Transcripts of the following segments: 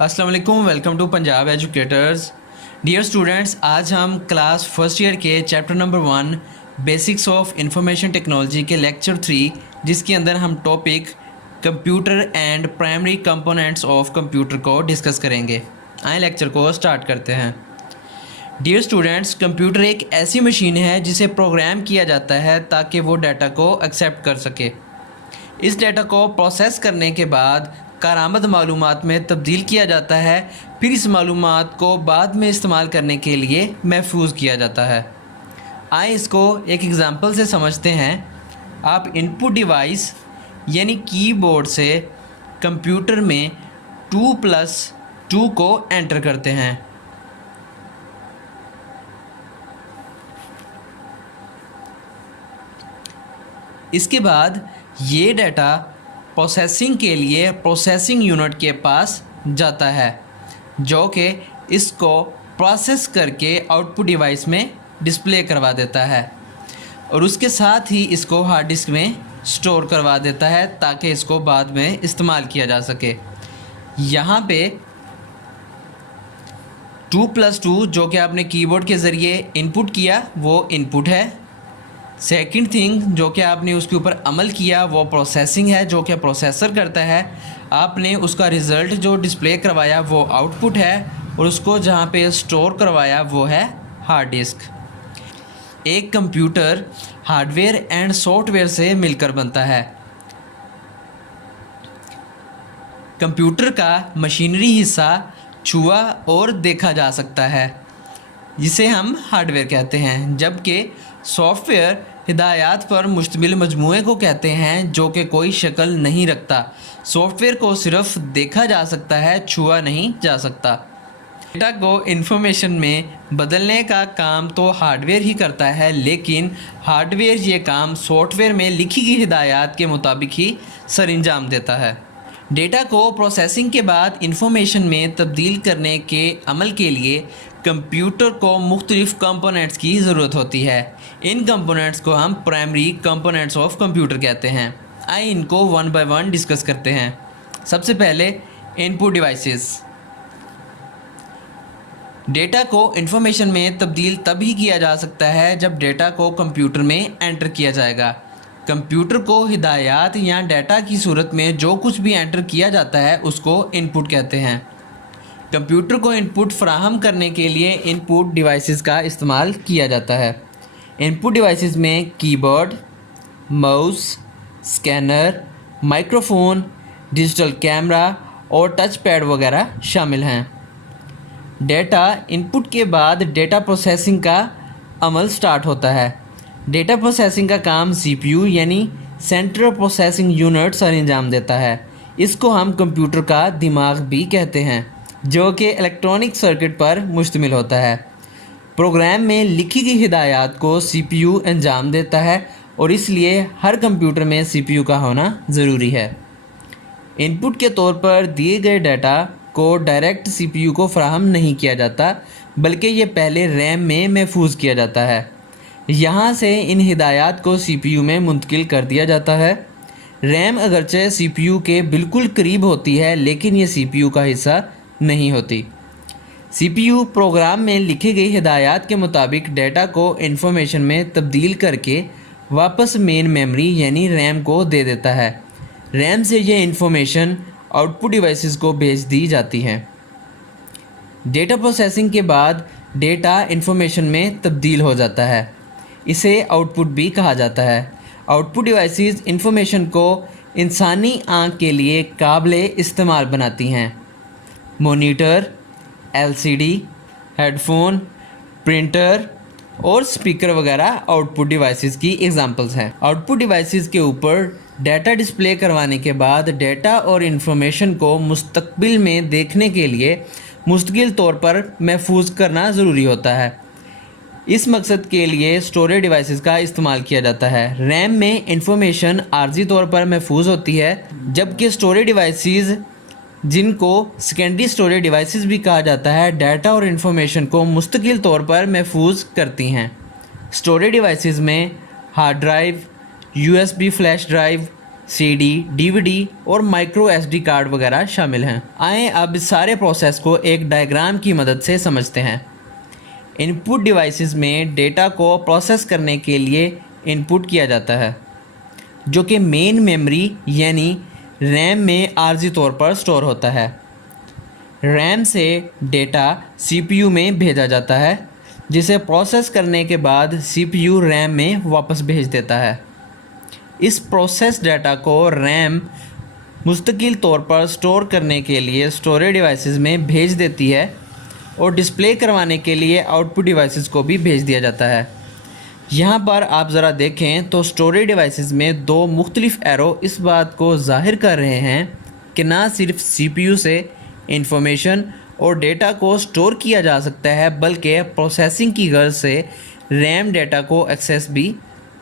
अस्सलाम वालेकुम, welcome to Punjab educators. Dear students, आज हम क्लास फर्स्ट ईयर के chapter number 1 basics of information technology के लेक्चर 3, जिसके अंदर हम topic computer and primary components of computer को डिस्कस करेंगे। आए लेक्चर को स्टार्ट करते हैं। डियर स्टूडेंट्स, कंप्यूटर एक ऐसी मशीन है जिसे प्रोग्राम किया जाता है ताकि वो डाटा को एक्सेप्ट कर सके। इस डाटा को प्रोसेस करने के बाद कारआमद मालूमात में तब्दील किया जाता है, फिर इस मालूमात को बाद में इस्तेमाल करने के लिए महफूज किया जाता है। आइए इसको एक एग्ज़ाम्पल से समझते हैं। आप इनपुट डिवाइस यानी कीबोर्ड से कंप्यूटर में 2+2 को एंटर करते हैं। इसके बाद ये डाटा प्रोसेसिंग के लिए प्रोसेसिंग यूनिट के पास जाता है, जो कि इसको प्रोसेस करके आउटपुट डिवाइस में डिस्प्ले करवा देता है और उसके साथ ही इसको हार्ड डिस्क में स्टोर करवा देता है ताकि इसको बाद में इस्तेमाल किया जा सके। यहाँ पे 2+2 जो कि आपने कीबोर्ड के ज़रिए इनपुट किया वो इनपुट है। सेकंड थिंग जो कि आपने उसके ऊपर अमल किया वो प्रोसेसिंग है, जो कि प्रोसेसर करता है। आपने उसका रिज़ल्ट जो डिस्प्ले करवाया वो आउटपुट है और उसको जहाँ पे स्टोर करवाया वो है हार्ड डिस्क। एक कंप्यूटर हार्डवेयर एंड सॉफ्टवेयर से मिलकर बनता है। कंप्यूटर का मशीनरी हिस्सा छुआ और देखा जा सकता है, जिसे हम हार्डवेयर कहते हैं, जबकि सॉफ्टवेयर हिदायत पर मुश्तमिल मजमूए को कहते हैं जो कि कोई शक्ल नहीं रखता। सॉफ्टवेयर को सिर्फ देखा जा सकता है, छुआ नहीं जा सकता। डेटा को इंफॉर्मेशन में बदलने का काम तो हार्डवेयर ही करता है, लेकिन हार्डवेयर ये काम सॉफ्टवेयर में लिखी गई हिदायत के मुताबिक ही सरअंजाम देता है। डेटा को प्रोसेसिंग के बाद इंफॉर्मेशन में तब्दील करने के अमल के लिए कंप्यूटर को मुख्तलिफ़ कंपोनेंट्स की ज़रूरत होती है। इन कंपोनेंट्स को हम प्राइमरी कंपोनेंट्स ऑफ कंप्यूटर कहते हैं। आइए इनको वन बाय वन डिस्कस करते हैं। सबसे पहले इनपुट डिवाइसेस। डेटा को इंफॉर्मेशन में तब्दील तभी किया जा सकता है जब डेटा को कंप्यूटर में एंटर किया जाएगा। कंप्यूटर को हिदायत या डाटा की सूरत में जो कुछ भी एंटर किया जाता है उसको इनपुट कहते हैं। कंप्यूटर को इनपुट फराहम करने के लिए इनपुट डिवाइसेस का इस्तेमाल किया जाता है। इनपुट डिवाइसेस में keyboard, mouse, scanner, microphone, digital camera और टच पैड वगैरह शामिल हैं। डेटा इनपुट के बाद डेटा प्रोसेसिंग का अमल स्टार्ट होता है। डेटा प्रोसेसिंग का काम CPU यानी सेंट्रल प्रोसेसिंग यूनिट सरअंजाम देता है। इसको हम कंप्यूटर का दिमाग भी कहते हैं, जो कि इलेक्ट्रॉनिक सर्किट पर मुश्तमिल होता है। प्रोग्राम में लिखी गई हिदायत को CPU अंजाम देता है और इसलिए हर कंप्यूटर में CPU का होना ज़रूरी है। इनपुट के तौर पर दिए गए डाटा को डायरेक्ट CPU को फराहम नहीं किया जाता, बल्कि ये पहले रैम में महफूज किया जाता है। यहाँ से इन हिदायत को CPU में मुंतकिल कर दिया जाता है। रैम अगरचे CPU के बिल्कुल करीब होती है, लेकिन ये CPU का हिस्सा नहीं होती। CPU प्रोग्राम में लिखी गई हिदायत के मुताबिक डेटा को इंफॉर्मेशन में तब्दील करके वापस मेन मेमोरी यानी रैम को दे देता है। रैम से ये इंफॉर्मेशन आउटपुट डिवाइसेस को भेज दी जाती है। डेटा प्रोसेसिंग के बाद डेटा इंफॉर्मेशन में तब्दील हो जाता है। इसे आउटपुट भी कहा जाता है। आउटपुट डिवाइसेस इंफॉर्मेशन को इंसानी आँख के लिए काबिले इस्तेमाल बनाती हैं। मॉनिटर, LCD, हेडफोन, प्रिंटर और स्पीकर वगैरह आउटपुट डिवाइसेस की एग्जांपल्स हैं। आउटपुट डिवाइसेस के ऊपर डाटा डिस्प्ले करवाने के बाद डेटा और इंफॉर्मेशन को मुस्तकबिल में देखने के लिए मुस्तकिल तौर पर महफूज करना ज़रूरी होता है। इस मकसद के लिए स्टोरेज डिवाइसेस का इस्तेमाल किया जाता है। रैम में इंफॉर्मेशन आर्जी तौर पर महफूज होती है, जबकि स्टोरेज डिवाइसेस, जिनको सेकेंडरी स्टोरेज डिवाइसेस भी कहा जाता है, डाटा और इन्फॉर्मेशन को मुस्तकिल तौर पर महफूज करती हैं। स्टोरेज डिवाइसेस में hard drive, USB flash drive, CD, DVD اور माइक्रो SD कार्ड वगैरह शामिल हैं। आएँ अब इस सारे प्रोसेस को एक डायग्राम की मदद से समझते हैं। इनपुट डिवाइसेस में डेटा को प्रोसेस करने के लिए इनपुट किया जाता है, जो कि मेन मेमोरी यानी रैम में आर्जी तौर पर स्टोर होता है। रैम से डेटा CPU में भेजा जाता है, जिसे प्रोसेस करने के बाद CPU रैम में वापस भेज देता है। इस प्रोसेस डेटा को रैम मुस्तकिल तौर पर स्टोर करने के लिए स्टोरेज डिवाइसेस में भेज देती है और डिस्प्ले करवाने के लिए आउटपुट डिवाइसेस को भी भेज दिया जाता है। यहाँ पर आप ज़रा देखें तो स्टोरेज डिवाइसेस में दो मुख्तलिफ एरो इस बात को ज़ाहिर कर रहे हैं कि ना सिर्फ CPU से इंफॉर्मेशन और डेटा को स्टोर किया जा सकता है, बल्कि प्रोसेसिंग की गर्ज से रैम डेटा को एक्सेस भी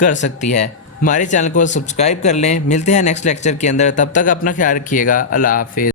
कर सकती है। हमारे चैनल को सब्सक्राइब कर लें। मिलते हैं नेक्स्ट लेक्चर के अंदर, तब तक अपना ख्याल रखिएगा। अल्लाह हाफिज़।